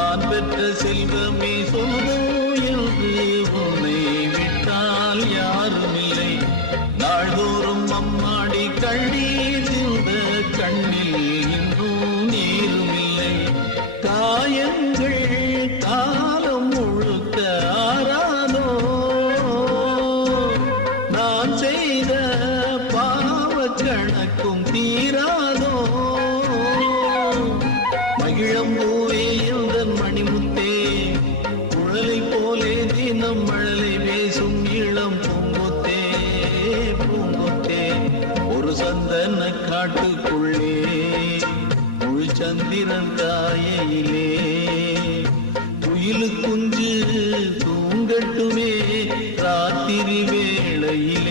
நான் பெற்ற செல்வமே சொந்தம் என்று உன்னை விட்டால் யாரும் இல்லை. நாள்தோறும் அம்மாடி கண்ணீர் சிந்த கண்ணில் இன்னும் நீரும் இல்லை. காயங்கள் காலம் முழுக்க ஆறாதோ, நான் செய்த பாவ கணக்கும் தீராதோ. மகிழம்பூவே எந்தன் மணிமுத்தே, குழலை போலே தினம் மழலை பேசும் இளம் பூங்கொத்தே பூங்கொத்தே. ஒரு சந்தன காட்டுக்குள்ளே முழு சந்திரன் காயிலே குயிலு குஞ்சு தூங்கட்டுமே ராத்திரி வேளையிலே.